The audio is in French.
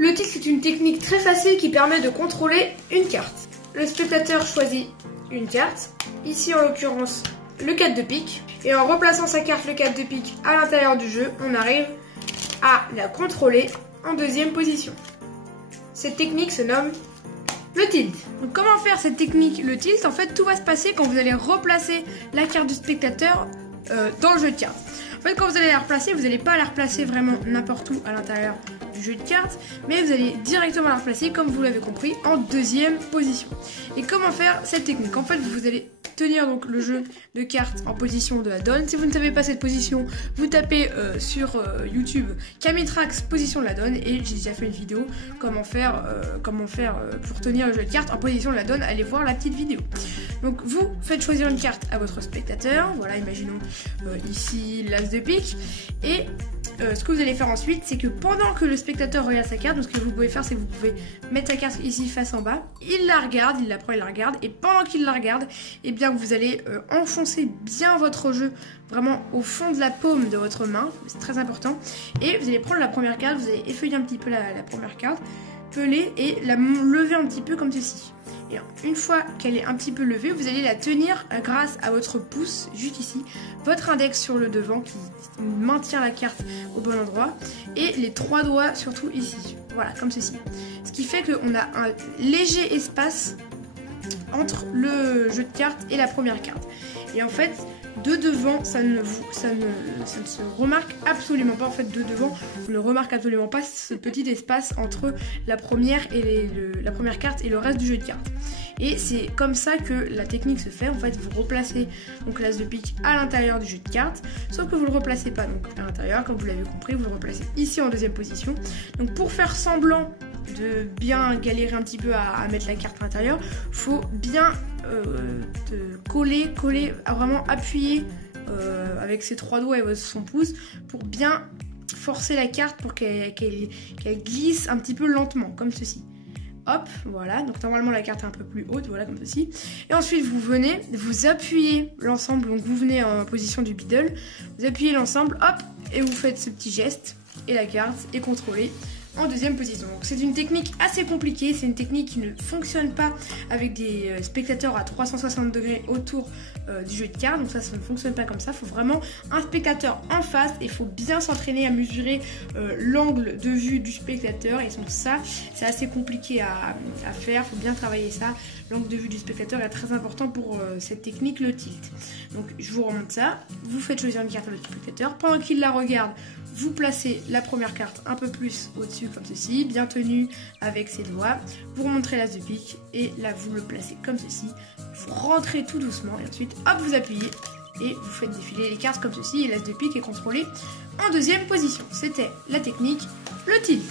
Le tilt est une technique très facile qui permet de contrôler une carte. Le spectateur choisit une carte, ici en l'occurrence le 4 de pique, et en replaçant sa carte le 4 de pique à l'intérieur du jeu, on arrive à la contrôler en deuxième position. Cette technique se nomme le tilt. Donc comment faire cette technique, le tilt? En fait, tout va se passer quand vous allez replacer la carte du spectateur dans le jeu de cartes. En fait, quand vous allez la replacer, vous n'allez pas la replacer vraiment n'importe où à l'intérieur du jeu de cartes, mais vous allez directement la replacer, comme vous l'avez compris, en deuxième position. Et comment faire cette technique? En fait, vous allez tenir donc le jeu de cartes en position de la donne. Si vous ne savez pas cette position, vous tapez sur YouTube Kamitrax position de la donne, et j'ai déjà fait une vidéo comment faire pour tenir le jeu de cartes en position de la donne. Allez voir la petite vidéo. Donc vous faites choisir une carte à votre spectateur. Voilà, imaginons ici l'as de pique, et ce que vous allez faire ensuite, c'est que pendant que le spectateur regarde sa carte, donc ce que vous pouvez faire, c'est que vous pouvez mettre sa carte ici face en bas, il la regarde, il la prend, il la regarde, et pendant qu'il la regarde, et bien vous allez enfoncer bien votre jeu vraiment au fond de la paume de votre main, c'est très important, et vous allez prendre la première carte, vous allez effeuiller un petit peu la première carte, peler et la lever un petit peu comme ceci. Et une fois qu'elle est un petit peu levée, vous allez la tenir grâce à votre pouce, juste ici, votre index sur le devant qui maintient la carte au bon endroit, et les 3 doigts surtout ici, voilà, comme ceci. Ce qui fait qu'on a un léger espace entre le jeu de cartes et la première carte. Et en fait, de devant, ça ne se remarque absolument pas. En fait, de devant, on ne remarque absolument pas ce petit espace entre la première carte et le reste du jeu de cartes. Et c'est comme ça que la technique se fait. En fait, vous replacez donc l'as de pique à l'intérieur du jeu de cartes, sauf que vous ne le replacez pas donc à l'intérieur, comme vous l'avez compris, vous le replacez ici en deuxième position. Donc pour faire semblant de bien galérer un petit peu à mettre la carte à l'intérieur, faut bien coller, vraiment appuyer avec ses 3 doigts et son pouce pour bien forcer la carte pour qu'elle glisse un petit peu lentement, comme ceci. Hop, voilà, donc normalement la carte est un peu plus haute, voilà, comme ceci. Et ensuite vous venez, vous appuyez l'ensemble, donc vous venez en position du biddle, vous appuyez l'ensemble, hop, et vous faites ce petit geste, et la carte est contrôlée en deuxième position. Donc c'est une technique assez compliquée, c'est une technique qui ne fonctionne pas avec des spectateurs à 360 degrés autour du jeu de cartes, donc ça ne fonctionne pas comme ça. Il faut vraiment un spectateur en face, et il faut bien s'entraîner à mesurer l'angle de vue du spectateur, et donc ça c'est assez compliqué à faire, il faut bien travailler ça. L'angle de vue du spectateur est très important pour cette technique, le tilt. Donc je vous remonte ça, vous faites choisir une carte à votre spectateur, pendant qu'il la regarde, vous placez la première carte un peu plus au-dessus comme ceci, bien tenu avec ses doigts, vous remontrez l'as de pique, et là vous le placez comme ceci, vous rentrez tout doucement, et ensuite hop vous appuyez, et vous faites défiler les cartes comme ceci, et l'as de pique est contrôlé en deuxième position. C'était la technique, le tilt.